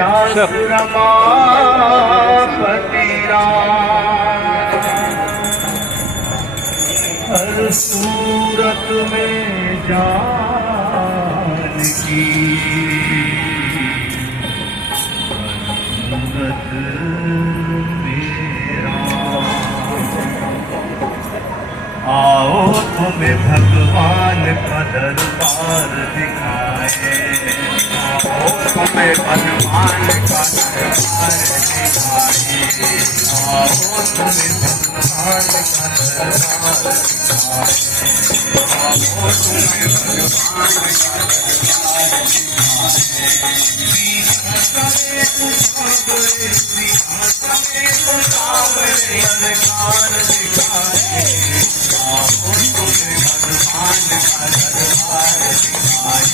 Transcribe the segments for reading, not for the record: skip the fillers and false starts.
व्यास रमापति राम। हर सूरत में जानकी सूरत मेरा। आओ तुम्हें भगवान का दरबार दिखाए, आओ तुम्हें भगवान का दरबार दिखाए, आओ तुम्हें भगवान का दरबार दिखाए, आओ तुम्हें भगवान का दरबार दिखाए। आओ तुम्हें भगवान का दरबार दिखाए,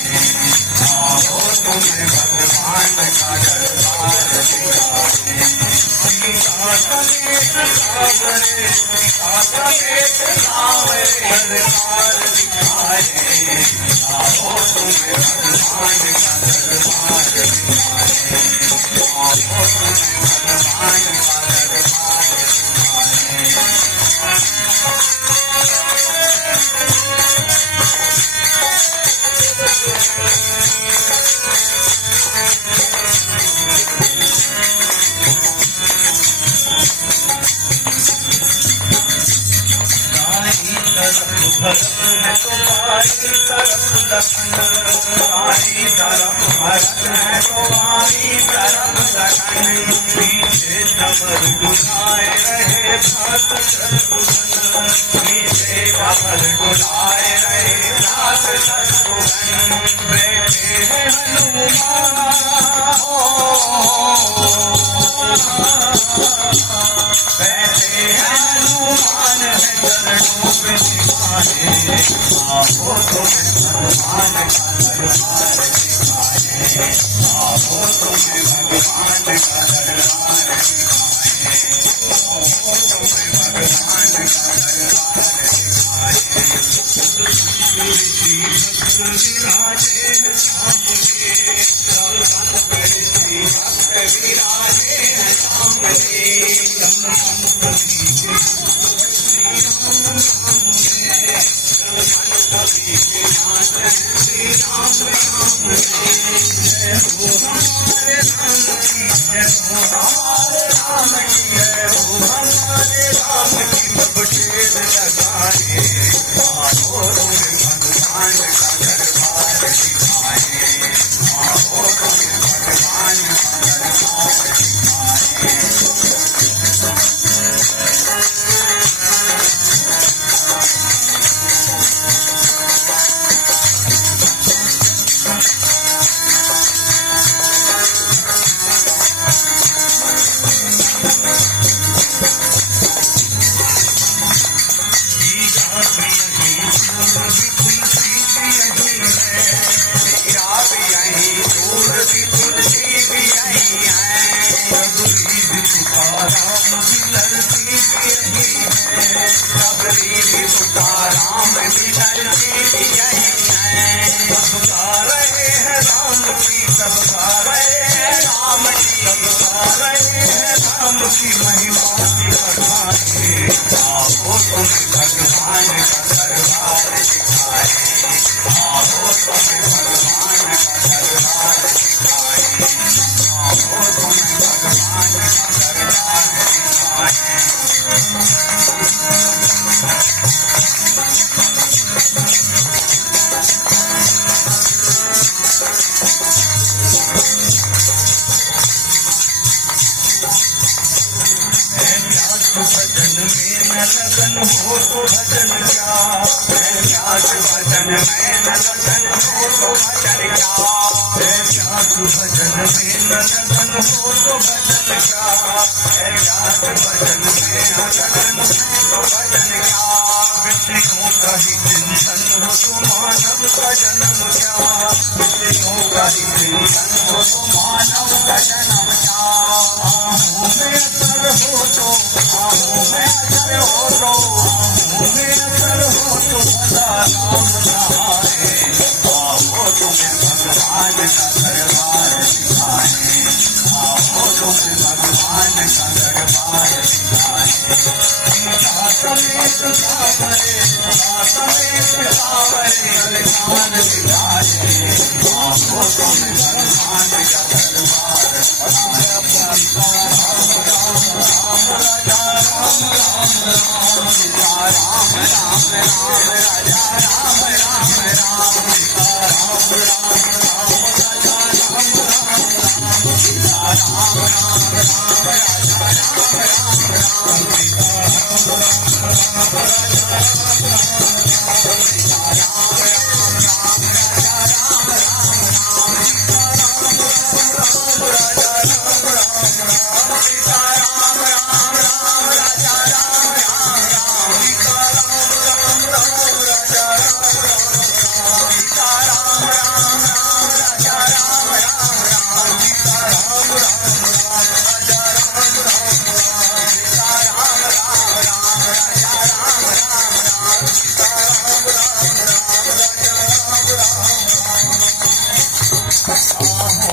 आओ तुम्हें भगवान का दरबार दिखाए। सीता समेत सावरे, सीता समेत सावरे दरबार दिखाए, आओ तुम्हें भगवान का दरबार दिखाए, आओ तुम्हें भगवान का दरबार बाई तरफ लखन, बाई तरफ भरत है तो बाई तरफ लखन। पीछे डमर डुलाए रहे भरत शत्रुघ्न, पीछे डमर डुलाए रहे भरत शत्रुघ्न। बैठे हैं हनुमान, बैठे हैं हनुमान है चरणों पे निभाए। आओ तुम्हें भगवान का दरबार दिखाए, आओ तुम्हें भगवान का दरबार दिखाए, आओ तुम्हें भगवान का दरबार दिखाए। ऋषि भक्त विराजे हैं सामने, सब संत ऋषि भक्त विराजे हैं सामने। लगन हो तो भजन क्या, प्यास भजन में न लगन हो तो भजन क्या, प्यास भजन में न लगन हो तो भजन क्या, प्यास भजन में न लगन हो तो भजन क्या। विषयों का ही चिंतन हो तो मानव का जन्म क्या, विषयों का ही चिंतन हो तो मानव का जन्म क्या। आहू में असर हो तो, आहू में असर हो तो, आहू में असर हो तो भला राम सहारे। आओ तुम्हें भगवान का दरबार दिखाए, समेत सावरे समेत सावरे कान बिलाए आंखों को में हनुमान का दरबार राम राजा राम राम सीता राम राम राम राजा राम राम राम सीता राम राम राम राजा राम राम राम सीता राम राम राम राजा राम राम राम सीता राम राम राजा राम राम सीता राम